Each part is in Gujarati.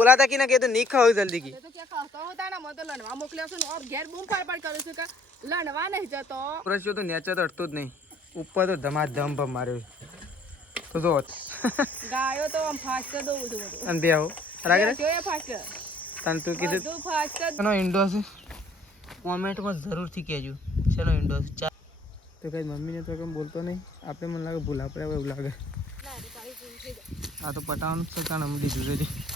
बोला था कि ना के तो नहीं खाओ जल्दी की तो क्या कहता होता ना मैं तो लड़वा मोकल्या છું और ઘેર બૂમ પાડ કરું છું કે લડવા નહીં જતો પ્રશ્યો તો નેચર તો અડતો જ નહીં ઉપર તો ધમાધમ ભમ માર્યો તો જો ગાયો તો આમ ફાસ્ટ દઉં છું બધું અને બે આવો રાગે રે જોયે ફાસ્ટ તન તું કીધું બધું ફાસ્ટ એનો ઇન્ડો છે કોમેન્ટમાં જરૂરથી કહેજો ચલો ઇન્ડો ચા તો કઈ મમ્મીને તો કેમ બોલતો નહીં આપણે મને લાગે ભૂલા પડે એવું લાગે આ તો પટાવાનું છે કારણ અમે દીધું છે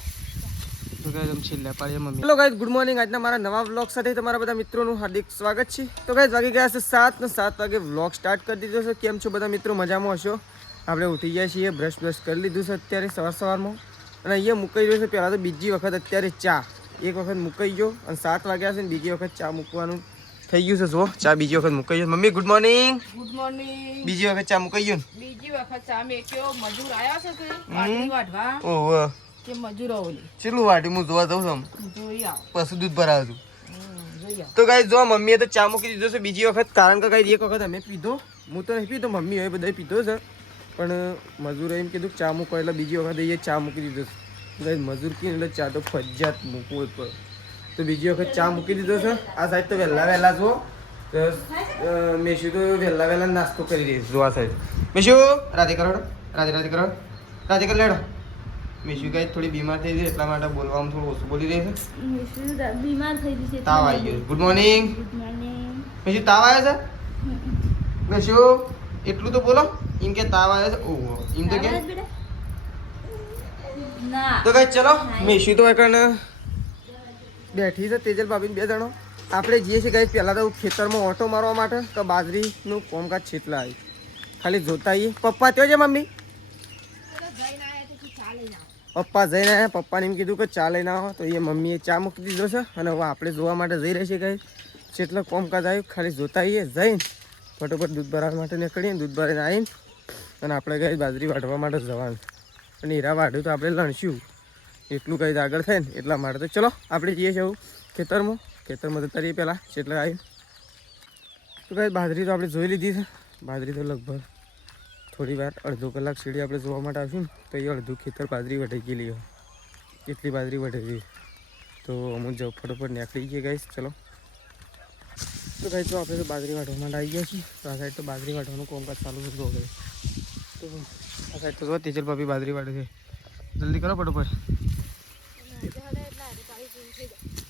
તો ગાઈસ हम છેલ્લે પાડીએ mummy hello guys good morning આજના મારા નવા વ્લોગ સાથે તમારા બધા મિત્રોનું હાર્દિક સ્વાગત છે તો ગાઈસ વાગી ગયા છે 7 ને 7 વાગે વ્લોગ સ્ટાર્ટ કરી દીધો છે કેમ છો બધા મિત્રો મજામાં હશો આપણે ઉઠી ગયા છીએ બ્રશ કરી લીધું છે અત્યારે સવારમાં અને અહીંયા મુકાઈ ગયો છે પહેલાં તો બીજી વખત અત્યારે ચા એક વખત મુકાઈ ગયો અને 7 વાગ્યા છે ને બીજી વખત ચા મૂકવાનું થઈ ગયું છે જો ચા બીજી વખત મુકાઈ ગયો મમ્મી ગુડ મોર્નિંગ બીજી વખત ચા મુકાઈ ગયો બીજી વખત ચા મેક્યો મજૂર આયા છે કે પાટલી વાઢવા ઓહો કે મજૂરો ઓલી ચેટલું વાટી હું જોવા જઉં છું જોઈ આવ પછી દૂધ ભરાવું છું જોઈ આવ તો ગાઈસ જો મમ્મીએ તો ચા મૂકી દીધો છે બીજી વખત કારણ કે ગાઈસ એક વખત અમે પીધો હું તો નહીં પીધો મમ્મી હવે બધા પીધો છે પણ મજૂરે એમ કીધું ચા મૂકો એટલે બીજી વખત એ ચા મૂકી દીધો છે ગાઈસ મજૂર કીધું એટલે ચા તો ફરજિયાત મૂકવો જ પડે તો બીજી વખત ચા મૂકી દીધો છે આ સાઈડ તો વહેલા જો મેશુ તો વહેલા નાસ્તો કરી રહી જો આ સાઈડ મેશુ રાધે કરો રાધે કરો રાધે કર લેડો મેશુ ગાઈસ થોડી બીમાર થઈ ગઈ એટલા માટે બોલવામાં થોડું ઓછું બોલી રહી છે મેશુ બીમાર થઈ ગઈ છે તાવ આવી ગયો ગુડ મોર્નિંગ ગુડ મોર્નિંગ મેશુ તાવ આવ્યો છે મેશુ એટલું તો બોલો એમ કે તાવ આવ્યો છે ઓહો એમ તો કે ના તો ગાઈસ ચલો મેશુ તો એકણ બેઠી છે તેજલ ભાભી બે જણો આપણે જઈએ છીએ ગાઈસ પહેલાં તો ખેતરમાં ઓટો મારવા માટે તો બાજરીનું કોમકાજ છેટલા આવી ખાલી જોતા આવીએ પપ્પા ત્યો છે મમ્મી પપ્પા જઈને આવ્યા પપ્પાને એમ કીધું કે ચા લઈને આવો તો એ મમ્મીએ ચા મૂકી દીધો છે અને હવે આપણે જોવા માટે જઈ રહી છે ગાઈસ જેટલો કોમકાજ આવ્યું ખાલી જોતા આવીએ જઈને ફટોફટ દૂધ ભરાવા માટે નીકળીએ દૂધ ભરીને આવીને અને આપણે ગાઈસ બાજરી વાઢવા માટે જવાનું અને હીરા વાઢ્યું તો આપણે લણશું એટલું કંઈ આગળ થાય ને એટલા માટે તો ચલો આપણે જઈએ છીએ ખેતરમાં જતા રહીએ પહેલાં જેટલા આવી તો કંઈ બાજરી તો આપણે જોઈ લીધી છે બાજરી તો લગભગ થોડી વાર અડધો કલાક સીડી આપણે જોવા માટે આવશું ને તો એ અડધું ખેતર બાજરી વઢાઈ ગયેલી હોય એટલી બાજરી વઢાઈ ગઈ તો અમુક જાઉં ફટોફટ નીકળી ગઈએ ગાઈસ ચલો તો ગાઈસ તો આપણે તો બાજરી વાઢવા માટે આવી ગયા છીએ તો આ સાઈડ તો બાજરી વાઢવાનું કામકાજ ચાલુ છે જો ગાઈસ તો આ સાઈડ તો જો તેજલ ભાભી બાજરી વાઢે છે જલ્દી કરો ફટોફટ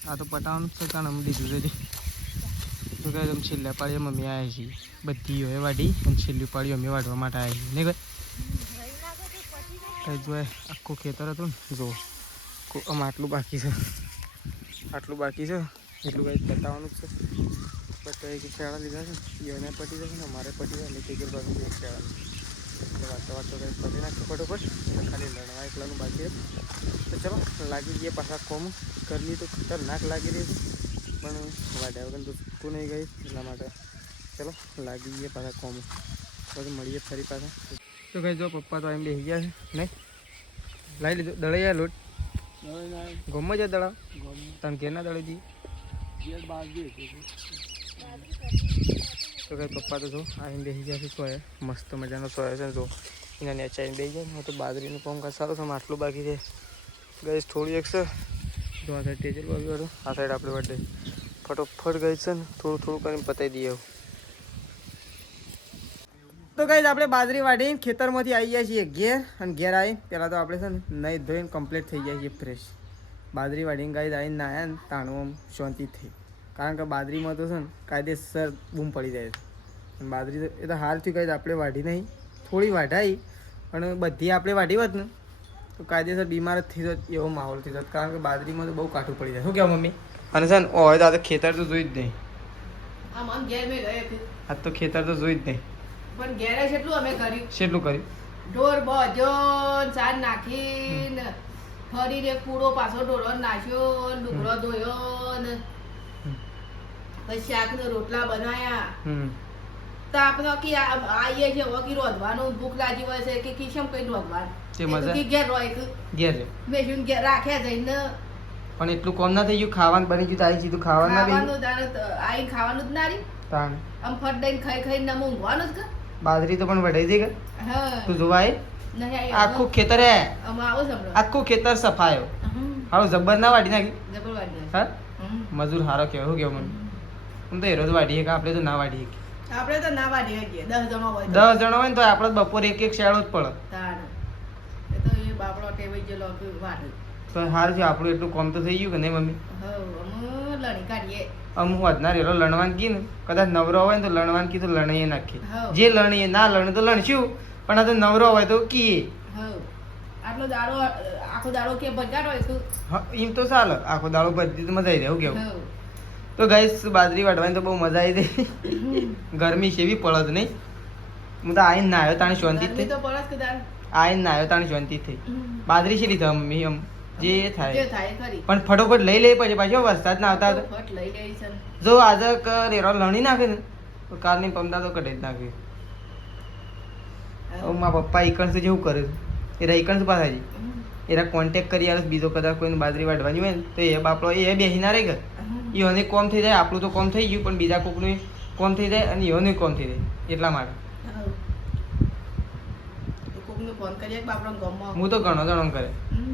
આ તો પટાવાનું જ છે કારણ અમે દીધું છે તો કહે તમે છેલ્લે પાડીએ મમ્મી આવ્યા છીએ બધી હવે વાઢી અને છેલ્લી પાડી અમે વાઢવા માટે આવ્યા છીએ નહીં ભાઈ જો આખું ખેતર હતું ને જો આમ આટલું બાકી છે એટલું કંઈ બતાવવાનું જ છે બધા એક શેળા લીધા છે એને પટી જશે ને મારે પટી જાય એટલે તેજલ ભાભી શેળા વાતો કંઈ પતી નાખશે ફટોફટ એટલે ખાલી લડવા એકલાનું બાકી તો ચલો લાગી ગઈએ પાછા કોમ ગરમી તો ખતરનાક લાગી રહી છે પણ વાડ્યા વગર તો સૂકું નહીં ગઈ એટલા માટે ચલો લાગી ગઈએ પાછા કોમ પછી મળીએ ફરી પાછા તો કઈ જો પપ્પા તો એમ બેસી ગયા છે નહીં લાવી લીધો દળાઈ લોટ ગમમાં જાય દળાવ તમે ઘેર ના દળી દઈએ તો કઈ પપ્પા તો જો આવીને બેસી ગયા છે સોય મસ્ત મજાનો સોય છે જો એના નેચા આવીને બેસી જાય હું તો બાજરીનું કામ કાજ સારું છે આટલું બાકી છે ગઈ થોડી એક છે જો આ સાઈડ તેજલ બાજુ વાળું આ સાઈડ આપણે બર્થડે ફટોફટ ગઈ છે ને થોડું કરીને પતાવી દઈએ તો ગઈ આપણે બાજરી વાઢીને ખેતરમાંથી આવી ગયા છીએ ઘેર અને ઘેર આવી પહેલાં તો આપણે છે ને નહીં ધોઈને કમ્પ્લીટ થઈ જાય છીએ ફ્રેશ બાજરી વાઢીને ગાઈ આવીને નાયા ને તાણું શાંતિ થઈ કારણ કે બાજરીમાં તો છે ને કાયદેસર બૂમ પડી જાય છે અને બાજરી તો એ તો હાલ થયું કાંઈ આપણે વાઢી નહીં થોડી વાઢાઈ અને બધી આપણે વાઢી હોત ને તો કાયદેસર બીમાર જ થઈ જત એવો માહોલ થઈ જત કારણ કે બાજરીમાં તો બહુ કાઠું પડી જાય શું કહેવાય મમ્મી અને છે ને હોય તો આ તો ખેતર તો જોઈ જ નહીં આ તો ખેતર તો જોઈ જ નહીં પણ ઘેરે કેટલું અમે કર્યું કેટલું ઢોર બધો ચાર નાખીને ફરીને કૂડો પાછો ઢોરો નાખ્યો ડુંગળો ધોયો ને પછી શાક ને રોટલા બનાયા તો આપણે આવીએ છીએ ઓકી રોધવાનું ભૂખ લાગી હોય છે કે કિસમ કઈ રોધવાનું ઘેર મેં ઘેર રાખ્યા જઈને પણ એટલું કોમ ના થઈ ગયું ખાવાનું બની ગયું આવી સીધું ખાવાનું આઈ ખાવાનું જ ના રહી આમ ફટ દઈને ખાઈ ને ઊંઘવાનું જ બાજરી તો પણ વઢાઈ જઈ હા તું જોવાય આખું ખેતર હે આખું ખેતર સફાયો હાલો જબ્બર ના વાટી નાખી જબર વાડી હા નાખી. મજૂર હારો કેવો શું કેવું મને હું તો હેરો જ વાટીએ કે આપણે તો ના વાટીએ આપણે તો ના વાડી શકીએ 10 જણો હોય તો. 10 જણા હોય ને તો આપણે બપોરે એક એક શેડો જ પડે તાણ. એ તો એ બાપડો ટેવાઈ ગયેલો કે વાડે. તો સારું છે આપણું એટલું કામ તો થઈ ગયું કે નહીં મમ્મી અમે લણી કાઢીએ. અમુક વધનાર એલો લણવાન કી ને કદાચ નવરો હોય ને તો લણવાન કી તો લણીએ નાખીએ હા. જે લણીએ ના લણે તો લણશું પણ આ તો નવરો હોય તો કીએ આટલો દાડો આખો દાડો કે બગાડ હોય તો હા એમ તો ચાલે આખો દાડો બધી તો મજા આવી જાય કેવું હવ. તો ગાઈસ બાજરી વાટવાની તો બહુ મજા આવી ગઈ ગરમી સેવી પડત નહીં હું તો આઈને ના આવ્યો તાણી શાંતિ જ ગરમી થઈ તો પડસ કે દાડ. આઈને ના આવ્યો તાણી શાંતિ થઈ બાજરી શેરી થાય મમ્મી એમ જે જે થાય થાય ખરી. પણ ફટોફટ લઈ લે પછી પાછો વરસાદ ના આવતા હતા ફટ લઈ લેવી છે ને. જો આજે રેરો લણી નાખે ને તો કાલની પમદા તો કઢી જ નાખે હવે મારા પપ્પા ઈકણ જેવું કરે છે એરા ઈકણ પાછા છે એરા કોન્ટેક્ટ કરી આવે બીજો કદાચ કોઈને બાજરી વાટવાની હોય ને તો એ બાપડો એ બેસી ના રહી ગયો એને કોમ થઈ જાય આપણું તો કોમ થઈ ગયું પણ બીજા કોકનું કોમ થઈ જાય અને એને કોમ થઈ જાય એટલા માટે હવ. તો કોકને ફોન કરીએ કે બાપડો ગામમાં. હું તો ઘણો જણો કરે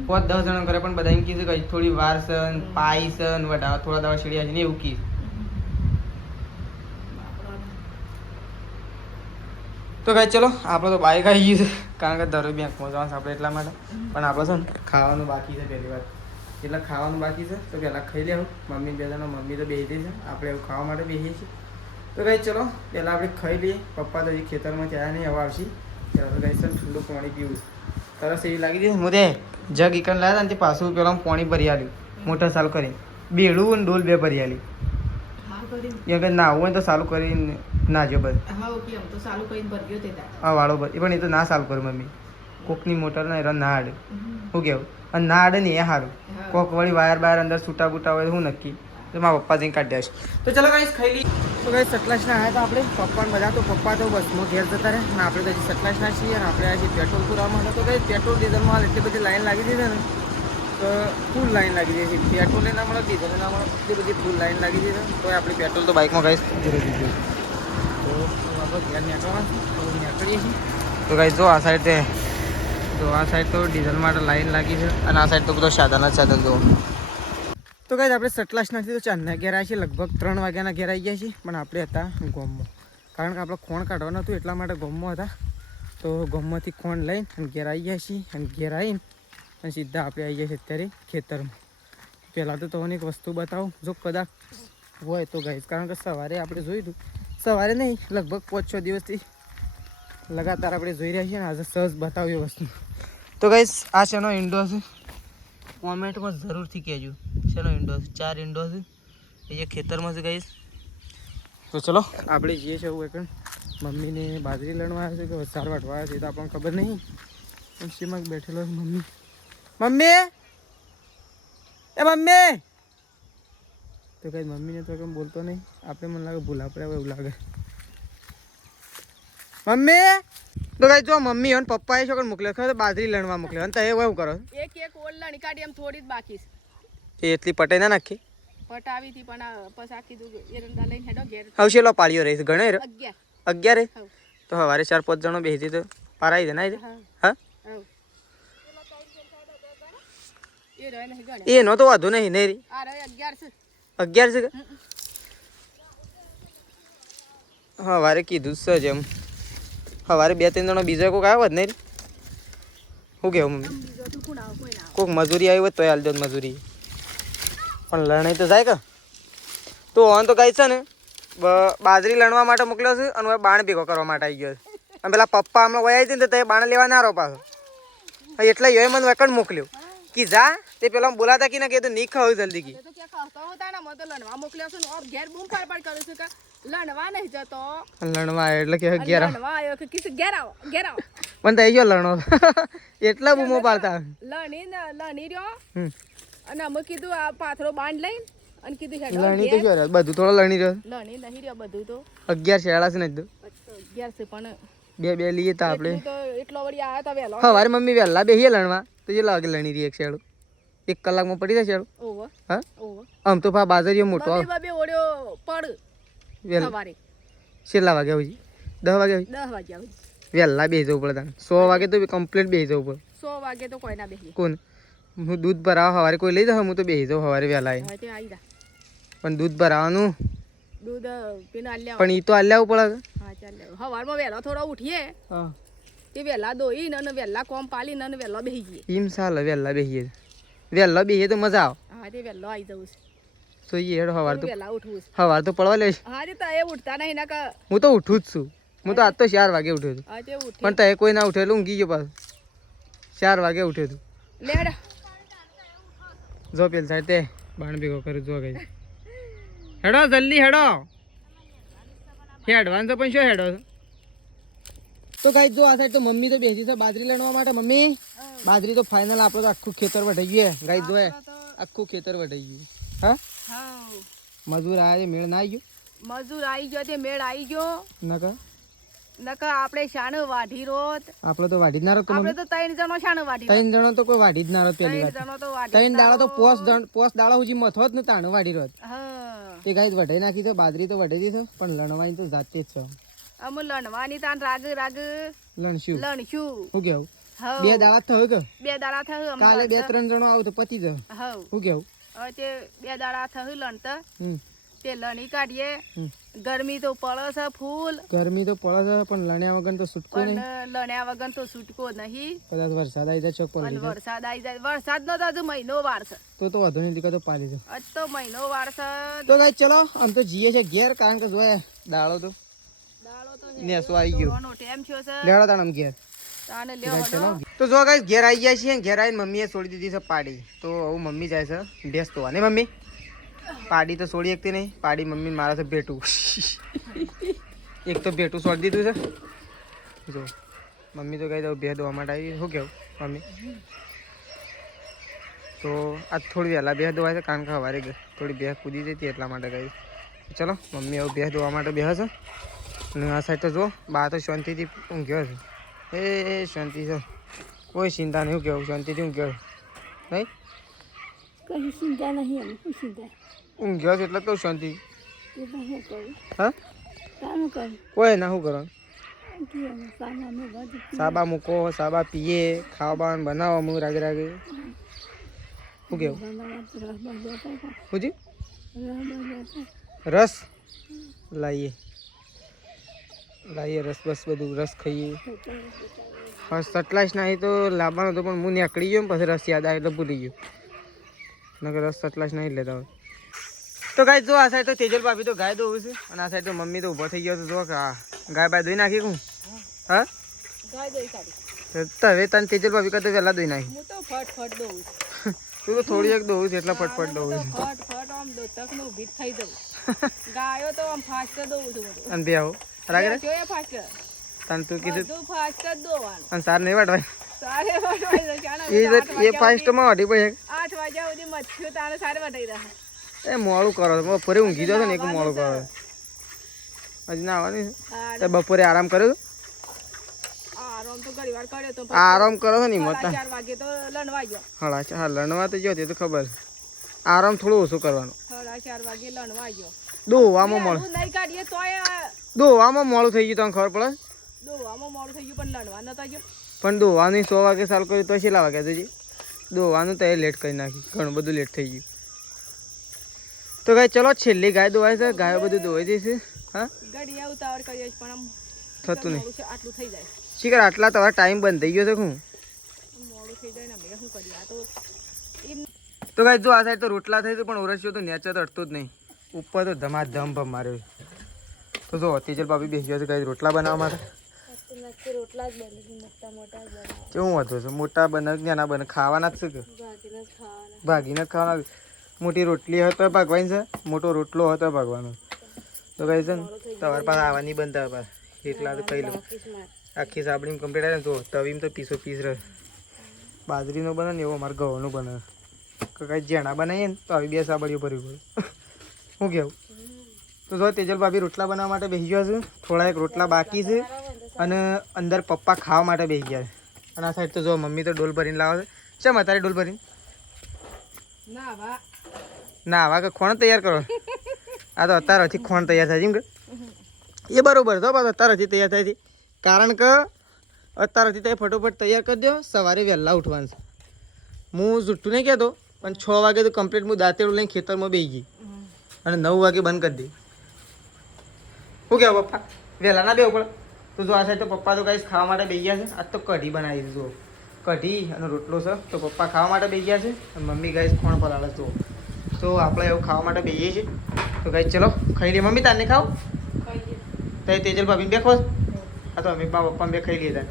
5-10 જણા કરે પણ બધા એમ કીધું કે થોડી વાર છે ને પાઈ છે ને વડા થોડા દવા છેડ્યા છે ને એવું કીધું તો કઈ ચલો આપણે તો બાઈક આવી ગયું છે કારણ કે દરરોજ બેંકમાં જવાનું છે આપણે એટલા માટે પણ આપણે છે ને ખાવાનું બાકી છે પહેલી વાર એટલે ખાવાનું બાકી છે તો પહેલાં ખાઈ લેવું મમ્મી બે જણા મમ્મી તો બેસી છે આપણે એવું ખાવા માટે બેસીએ છીએ તો કઈ ચલો પહેલાં આપણે ખાઈ લઈએ પપ્પા તો હજી ખેતરમાં ત્યાં નહીં હવે આવશે ત્યારે તો કઈ છે ઠંડુ પાણી પીવું સરસ એવી લાગી હતી હું તે જગ ઇકન લાવ્યા હતા ને તે પાછું પેલા પાણી ભરી આલ્યું મોટર ચાલુ કરી બેડું અને ડોલ બે ભરી આલી હા કરી. એ અગર ના હોય તો ચાલુ કરીને ના જો બસ હા ઓકે એમ તો ચાલુ કરીને ભરગ્યો તે તાર. આ વાળો પર એ પણ એ તો ના ચાલુ કરું મમ્મી કોકની મોટર ને એરા ના આડે શું કેવું અને ના આડે ને એ સારું હા. કોક વળી વાયર બાયર અંદર છૂટા બૂટા હોય તો હું નક્કી તો મારા પપ્પા જઈને કાઢી આવશે તો ચલો ગાઈસ ખાઈ લઈએ તો ગાઈસ સટલાસના આવ્યા હતા આપણે પપ્પા ને બધા તો પપ્પા તો બસમાં ઘેર જતા રહે અને આપણે તો હજી સટલાસના છીએ અને આપણે આજે પેટ્રોલ પુરાવામાં હતા તો ગાઈસ પેટ્રોલ ડીઝલમાં હાલ એટલી બધી લાઈન લાગી દીધી ને તો ફૂલ લાઈન લાગી જાય છે પેટ્રોલ ના મળે ડીઝલ ના મળે એટલી બધી ફૂલ લાઈન લાગી જાય છે તો આપણે પેટ્રોલ તો બાઇકમાં ગાઈસ જરૂર દીધું તો આપણે ઘેર નીકળવા નીકળીએ છીએ તો ગાઈસ જો આ સાઈડ તો આ સાઈડ તો ડીઝલ માટે લાઈન લાગી છે અને આ સાઈડ તો બધો સાધન જ સાધન જો તો ગાઈસ આપણે સટલાસનાથી તો ચાંદના ઘેર આવ્યા છીએ લગભગ 3 વાગ્યાના ઘેર આવી ગયા છીએ પણ આપણે હતા ગોમમાં કારણ કે આપણે ખોણ કાઢવાનું હતું એટલા માટે ગોમમાં હતા તો ગોમમાંથી ખોણ લઈને અને ઘેર આવી ગયા છીએ અને ઘેર આવીને અને સીધા આપણે આવી ગયા છીએ અત્યારે ખેતરમાં પહેલાં તો તમને એક વસ્તુ બતાવું જો કદાચ હોય તો ગાઈસ કારણ કે સવારે આપણે જોયું હતું સવારે નહીં લગભગ 5-6 દિવસથી લગાતાર આપણે જોઈ રહ્યા છીએ ને આજે સહજ બતાવ્યું વસ્તુ તો ગાઈસ આ શેનો ઇન્ડો છે કોમેન્ટમાં જરૂરથી કહેજો શેનો ઇન્ડો છે 4 ઇન્ડો છે એ જે ખેતરમાં છે ગાઈસ તો ચલો આપણે જઈએ છીએ એવું એકણ મમ્મીને બાજરી લણવા આવ્યા છે કે વસાર વાટવા આવ્યા છે એ તો આપણને ખબર નહીં પણ શેમાં બેઠેલો છે મમ્મી મમ્મી એ મમ્મી તો કઈ મમ્મીને તો કેમ બોલતો નહીં આપણે મને લાગે ભૂલા પડે એવું લાગે મમ્મી તો કઈ જો મમ્મી અને પપ્પાએ છોકરા મોકલ્યો ખબર બાજરી લણવા મોકલ્યો અને તમે એવું કરો એક ઓલ લણી કાઢી એમ થોડી જ બાકી છે. એ એટલી પટાઈ ના નાખી પટાવી હતી પણ પછી આ કીધું એરંડા લઈને હેડો ઘેર. હવશેલો પાળ્યો રહીશ ગણે 11. 11 હવ. તો સવારે 4-5 જણો બેસી તો પારાઈ દે ના હા. હા હવ. એ રહે નહીં ગણે. એનો તો વાંધો નહીં નહીં આ રહે 11 છે. 11 છે કે સવારે કીધું છે જ એમ સવારે 2-3 જણો બીજો કોઈક આવ્યો જ નહીં શું કેવું મમ્મી બીજો તો કોણ આવ કોઈ ના આવ. કોઈક મજૂરી આવી હોય તોય હાલ દો મજૂરી પણ લણાઈ તો જાય કે તો ઓન તો કઈ છે ને બાજરી લણવા માટે મોકલ્યો છે અને હવે બાણ ભેગો કરવા માટે આવી ગયો છે અને પેલા પપ્પા હમણાં વયા હતી ને તો તે બાણ લેવા ના રહો પાછો એટલે એ મને વેકણ મોકલ્યો કે જા તે પેલા બોલાતા કે ના કે તો નહીં ખાવ જલ્દી કી એ તો કે ખાવતો હોતા ને મને તો લણવા મોકલ્યો છે ને ઓર ઘેર બૂમ પાડ પાડ કરું છું કે લણવા નહીં જતો. લણવા એટલે કે ઘેર આવો. લણવા આવ્યો કે કિસ ઘેર આવો ઘેર આવો. પણ થઈ ગયો લણો એટલા બૂમો પાડતા લણી રહ્યો હમ અને અમે કીધું આ પાથરો બાંધ લઈને અને કીધું હેડો લણી તો ઘેર. શું રહ્યો બધું થોડો લણી રહ્યો લણી નહીં રહ્યો બધું તો 11 શેળા છે ને તો 11 છે પણ બે લઈએ તો આપણે એટલું તો એટલો વળી આયા તા વેલો. સવારે મમ્મી વહેલા બેસીએ લણવા તો જે લાગે લણી રહી એક શેડો 1 કલાકમાં પડી જાય શેડો ઓવો હા ઓવો આમ તો પા બાજરીઓ મોટો આવે બબે ઓડ્યો પડ વહેલા સવારે છેલ્લા વાગે આવી 10 વાગે આવી 10 વાગ્યા સુધી. વહેલા બેસી જવું પડે તાને 100 વાગે તો કમ્પ્લીટ બેસી જવું પડે 100 વાગે તો કોઈ ના બેસી. કોણ હું દૂધ ભરાવા સવારે કોઈ લઈ જાઉં હું તો બેસી જાઉં સવારે વહેલા આવીને. હવે તે આવી જા પણ દૂધ ભરાવાનું દૂધ પીને આલ્યા પણ એ તો આલ્યા પડે. હા ચાલ સવારમાં વહેલા થોડા ઉઠીએ હા તે વહેલા દોઈને અને વહેલા કોમ પાલીને અને વહેલા બેસી જઈએ. એમ ચાલે વહેલા બેસીએ તો મજા આવે. હા તે વહેલો આવી જવું છે જોઈએ હેડો સવાર તો વહેલા ઉઠવું છે. સવાર તો પડવા લેશ. હા તે એ ઉઠતા નહીં ના કા હું તો ઉઠું જ છું. હું તો આજ તો 4 વાગે ઉઠ્યો છું. હા તે ઉઠી પણ તે કોઈ ના ઉઠે એટલે ઊંઘી ગયો પાછું. 4 વાગે ઉઠ્યો છું. લેડ જો પેલ સાઈડ તે બાણ ભેગો કરું જો ગઈ. હેડો જલ્દી હેડો. હેડવાન તો પણ શું હેડો તો ગાઈ જો આ સાઈડ તો મમ્મી તો બેસી છે બાજરી લણવા માટે. મમ્મી બાજરી તો ફાઇનલ આપણો તો આખું ખેતર વઢાઈ ગયું. ગાઈ જો આખું ખેતર વઢાઈ ગયું. હા હા મજૂર આવે મેળ ના આવી ગયો મજૂર આવી ગયો તે મેળ આવી ગયો નકા નકા આપણે શાણ વાઢી રોત આપણે તો વાઢી જ ના રહો. આપણે તો 3 જણો શાણ વાઢી રોત. 3 જણો તો કોઈ વાઢી જ ના રહો. પેલી 3 વાત જણો તો વાઢી 3 દાડા તો પોસ દાડા સુધી મથો જ ને તાણ વાઢી રહો. હા તે ગાઈ વઢાઈ નાખી તો બાજરી તો વઢાઈ દીધો પણ લણવાની તો જાતે જ છે. અમુ લણવાની તાન રાગ લણશું લણશું શું કેવું? હવ 2 દાડા થયો કે 2 દાડા થયું કાલે 2-3 જણો આવું તો પતી જાય. હવ શું કેવું? હવે તે 2 દાડા થયું લણતા હમ તે લણી કાઢીએ. હમ. ગરમી તો પડે છે ફૂલ ગરમી તો પડે છે પણ લણ્યા વગર તો છૂટકો પણ નહીં. લણ્યા વગર તો છૂટકો નહીં. કદાચ વરસાદ આવી જાય ચોક અને પડી જાય વરસાદ આવી જાય વરસાદ નો તો હજુ મહિનો વાર છે. તો વધુ નહીં દીકરો તો પાડી જાય. આજ તો મહિનો વાર છે. તો ગાઈ ચલો આમ તો જઈએ છે ઘેર કારણ કે જોયે દાડો તો દાડો તો નેસો આવી ગયો. ઢોરવાનો ટેમ થયો છે. લેડો તાણ ઘેર. તાને લ્યો હડો. તો જો ગાઈસ ઘેર આવી ગયા છીએ. ઘેર આવીને મમ્મીએ છોડી દીધી છે પાડી. તો હવે મમ્મી જાય છે ભેંસ તો ને મમ્મી પાડી તો છોડી શકતી નહીં. પાડી મમ્મી મારા છે ભેટું. એક તો ભેટું છોડી દીધું છે. જો મમ્મી તો કહી દઉં ભેં દોવા માટે આવી. શું કેવું મમ્મી? તો આજ થોડી વહેલા ભેં દોવાય છે કારણ કે સવારે થોડી ભેં કૂદી જતી એટલા માટે કહી. ચલો મમ્મી હવે ભેં દોવા માટે બેસે છે. અને આ સાઈડ તો જો બા તો શાંતિથી ઊંઘ્યો છે. એ શાંતિ છે કોઈ ચિંતા નહીં. કેવું શાંતિથી ઊંઘ્યો નહીં કઈ ચિંતા નહીં એમ શું ચિંતા ઊંઘ્યો છે એટલે તો શાંતિ. એ તો શું કરું હા કામ કરું કોઈ ના શું કરવાનું. સામાનું બધું સાબા મૂકો સાબા પીએ ખાવાનું બનાવો હું રાગે રાગે. શું કેવું પૂછી રસ લાવીએ રસ બસ બધું રસ ખાઈએ. હા સટલાઈશ નહીં તો લાવવાનો હતો પણ હું નીકળી ગયો પછી રસ યાદ આવે એટલે ભૂલી ગયો. નકર રસ સટલાઈશ નહીં લેતા હોય. તો ગાય જો આ સાઈડ તો તેજલ ભાભી તો ગાય દોવું છે અને આ સાઈડ તો મમ્મી તો ઊભો થઈ ગયો છે. જો કે આ ગાય બાય ધોઈ નાખી હું. હા ગાય દઈ કાઢી. તો હવે તને તેજલ ભાભી કરતા પહેલા ધોઈ નાખી. હું તો ફટ દઉં છું. તું તો થોડી એક દોવું છે એટલે ફટફટ દોવું છે. ફટ આમ દોતક નું ઊભી જ થઈ જવું. ગાયો તો આમ ફાસ્ટ દઉં છું બધું. અને બે આવો રાગે જોઈએ ફાસ્ટ તને તું કીધું બધું ફાસ્ટ જ દોવાનું. અને સાર નહીં વાટવાય. સારે વટવાઈ જશે. આના એ ફાસ્ટમાં વાટી પડે. 8 વાગ્યા સુધી મચ્છું તારે સારે વટાઈ રહે. એ મોડું કરો છો બપોરે ઊંઘી જાવ ને એક મોડું કરો હજી ના આવવાની છે. બપોરે આરામ કર્યો આરામ તો ઘણી વાર કર્યો તો આરામ કરો છો ને મોટા 4 વાગે તો લણવા ગયો. હા લણવા તો ગયો તે તો ખબર. આરામ થોડું ઓછું કરવાનું. 4:30 વાગે લણવા ગયો. દોવામાં મોડું નહીં કાઢીએ તોય દોવામાં મોડું થઈ ગયું તમને ખબર પડે. દોવામાં મોડું થઈ ગયું પણ લણવા નતા ગયો. પણ દોવાનું 100 વાગે ચાલુ કર્યું તો છેલ્લા વાગ્યા સુધી દોવાનું તો એ લેટ કરી નાખી. ઘણું બધું લેટ થઈ ગયું. તો ગાય ચલો છેલ્લી ગાય દોવાય છે. ગાયો બધું દોવાઈ જશે. હા ઘડિયા ઉતાવળ કરીએ છીએ પણ આમ થતું નહીં. મોડું છે, આટલું થઈ જાય. શીખર આટલા તમારા ટાઈમ બંધ થઈ ગયો છે શું? મોડું થઈ જાય ને અમે શું કરીએ. આ તો એમ તો ગાય જો આ સાઈડ તો રોટલા થઈ છે પણ ઓરસ્યો તો નેચર તો અડતો જ નહીં. ઉપર તો ધમાધમ ભમ માર્યો. તો જો તેજલ ભાભી બેસી ગયો છે ગાય રોટલા બનાવવા માટે. રોટલા જ બને છે મોટા મોટા જ બનાવે કેવું વાંધો છે મોટા બનાવ નાના બને ખાવાના જ છે કે ભાગીને જ ખાવાના ભાગીને જ ખાવાના. મોટી રોટલી હોય તો ભાગવાની છે મોટો રોટલો હોય તો ભાગવાનો. તો કહે છે ને તમારે પાસે આવવાની બનતા પાસે એટલા તો કહી લો. આખી સાબડી કમ્પ્લીટ આવે ને તો તવીમ તો પીસ રહે. બાજરીનો બને ને એવો અમારે ઘઉંનું બને. કાંઈ જેણા બનાવીએ ને તો આવી 2 સાબડીઓ ભરવી પડે. શું કેવું? તો જો તેજલ ભાભી રોટલા બનાવવા માટે બેસી ગયા છે. થોડા એક રોટલા બાકી છે અને અંદર પપ્પા ખાવા માટે બેસી ગયા છે. અને આ સાઈડ તો જો મમ્મી તો ડોલ ભરીને લાવે છે. ચમ અત્યારે ડોલ ભરીને ના આવા કે ખોણ તૈયાર કરો. આ તો અત્યારેથી ખોણ તૈયાર થાય છે એમ કે એ બરોબર તો બસ અત્યારેથી તૈયાર થાય છે કારણ કે અત્યારેથી તમે ફટોફટ તૈયાર કરી દો. સવારે વહેલા ઉઠવાનું છે હું જુઠ્ઠું નહીં કહેતો પણ 6 વાગે તો કમ્પ્લીટ હું દાંતેડું લઈને ખેતરમાં બેસી ગઈ અને 9 વાગે બંધ કરી દઈ. શું કહેવું પપ્પા વહેલા ના બેવું પડે? તો જો આ સાઈડ તો પપ્પા તો કાંઈ ખાવા માટે બેસી ગયા છે. આજ તો કઢી બનાવી દીધું. કઢી અને રોટલો છે તો પપ્પા ખાવા માટે બેસી ગયા છે અને મમ્મી ગાઈસ ખોણ પર હાલે જો. તો આપણે એવું ખાવા માટે બેસીએ છીએ. તો ગાઈસ ચલો ખાઈ લઈએ. મમ્મી તારને ખાવ તો તેજલ ભાભી બે ખો. હા તો અમે પપ્પા બે ખાઈ લઈએ તાર.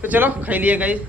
તો ચલો ખાઈ લઈએ ગાઈસ.